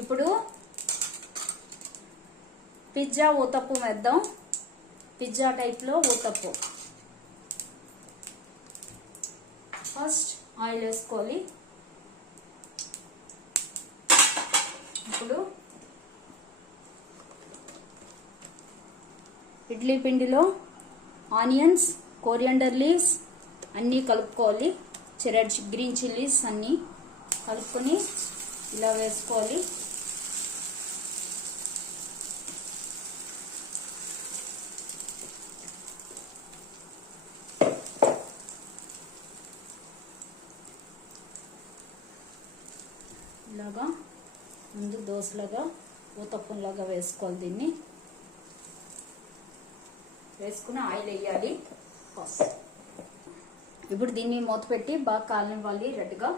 ఇప్పుడు పిజ్జా ఊతప్పు వేద్దాం. పిజ్జా టైప్లో ఊతప్పు. ఫస్ట్ ఆయిల్ వేసుకోవాలి. ఇప్పుడు ఇడ్లీ పిండిలో ఆనియన్స్, కోరియాండర్ లీవ్స్ అన్నీ కలుపుకోవాలి. రెడ్ గ్రీన్ చిల్లీస్ అన్నీ కలుపుకొని ఇలా వేసుకోవాలి. ఇలాగా ముందు దోశలాగా ఊతప్పంలాగా వేసుకోవాలి. దీన్ని వేసుకుని ఆయిల్ వేయాలి. ఇప్పుడు దీన్ని మూత పెట్టి బాగా కాలనివ్వాలి రెడ్గా.